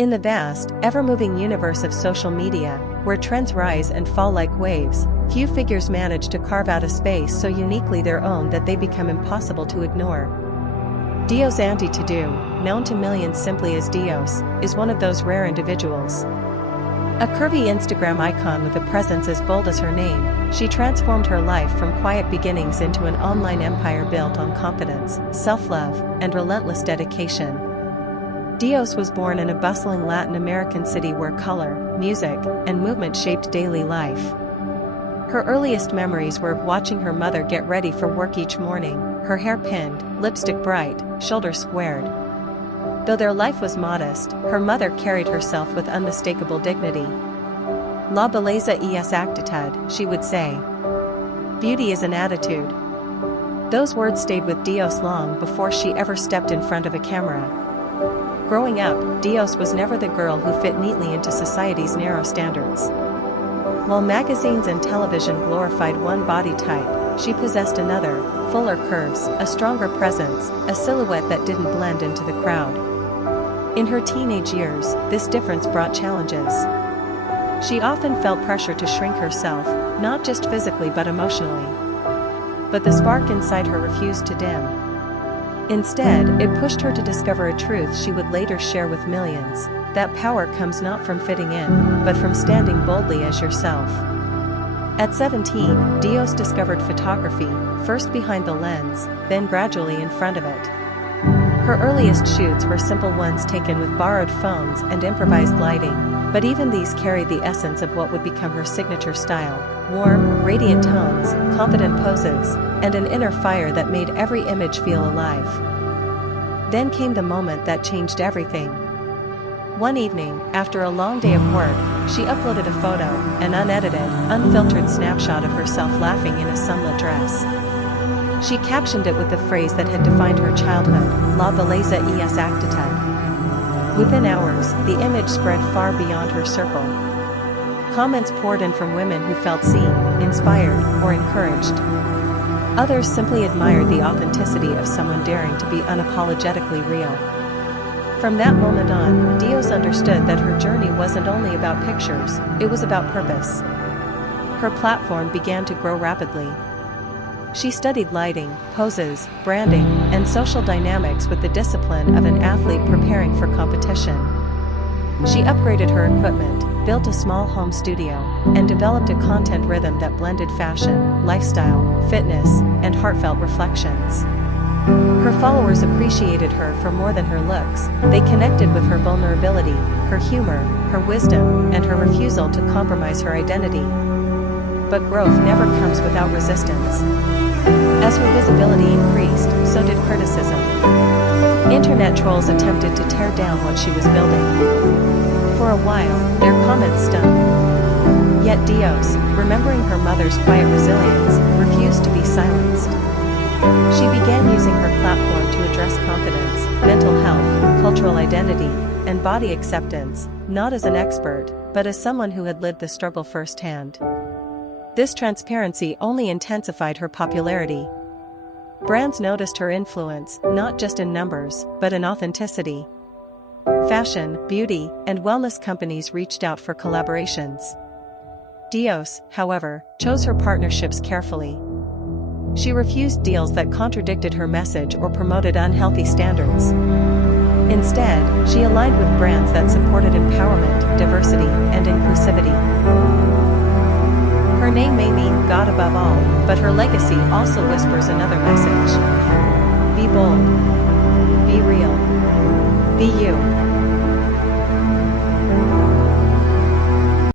In the vast, ever-moving universe of social media, where trends rise and fall like waves, few figures manage to carve out a space so uniquely their own that they become impossible to ignore. Dios Ante Todo, known to millions simply as Dios, is one of those rare individuals. A curvy Instagram icon with a presence as bold as her name, she transformed her life from quiet beginnings into an online empire built on confidence, self-love, and relentless dedication. Dios was born in a bustling Latin American city where color, music, and movement shaped daily life. Her earliest memories were of watching her mother get ready for work each morning, her hair pinned, lipstick bright, shoulders squared. Though their life was modest, her mother carried herself with unmistakable dignity. La belleza es actitud, she would say. Beauty is an attitude. Those words stayed with Dios long before she ever stepped in front of a camera. Growing up, Dios was never the girl who fit neatly into society's narrow standards. While magazines and television glorified one body type, she possessed another, fuller curves, a stronger presence, a silhouette that didn't blend into the crowd. In her teenage years, this difference brought challenges. She often felt pressure to shrink herself, not just physically but emotionally. But the spark inside her refused to dim. Instead, it pushed her to discover a truth she would later share with millions: that power comes not from fitting in, but from standing boldly as yourself. At 17, Dios discovered photography, first behind the lens, then gradually in front of it. Her earliest shoots were simple ones taken with borrowed phones and improvised lighting, but even these carried the essence of what would become her signature style: warm, radiant tones, confident poses, and an inner fire that made every image feel alive. Then came the moment that changed everything. One evening, after a long day of work, she uploaded a photo, an unedited, unfiltered snapshot of herself laughing in a sunlit dress. She captioned it with the phrase that had defined her childhood: La belleza es actitud. Within hours, the image spread far beyond her circle. Comments poured in from women who felt seen, inspired, or encouraged. Others simply admired the authenticity of someone daring to be unapologetically real. From that moment on, Dios understood that her journey wasn't only about pictures, it was about purpose. Her platform began to grow rapidly. She studied lighting, poses, branding, and social dynamics with the discipline of an athlete preparing for competition. She upgraded her equipment, built a small home studio, and developed a content rhythm that blended fashion, lifestyle, fitness, and heartfelt reflections. Her followers appreciated her for more than her looks. They connected with her vulnerability, her humor, her wisdom, and her refusal to compromise her identity. But growth never comes without resistance. As her visibility increased, so did criticism. Internet trolls attempted to tear down what she was building. For a while, their comments stung. Yet Dios, remembering her mother's quiet resilience, refused to be silenced. She began using her platform to address confidence, mental health, cultural identity, and body acceptance, not as an expert, but as someone who had lived the struggle firsthand. This transparency only intensified her popularity. Brands noticed her influence, not just in numbers, but in authenticity. Fashion, beauty, and wellness companies reached out for collaborations. Dios, however, chose her partnerships carefully. She refused deals that contradicted her message or promoted unhealthy standards. Instead, she aligned with brands that supported empowerment, diversity, and inclusivity. Her name may mean God above all, but her legacy also whispers another message. Be bold. Be real. Be you.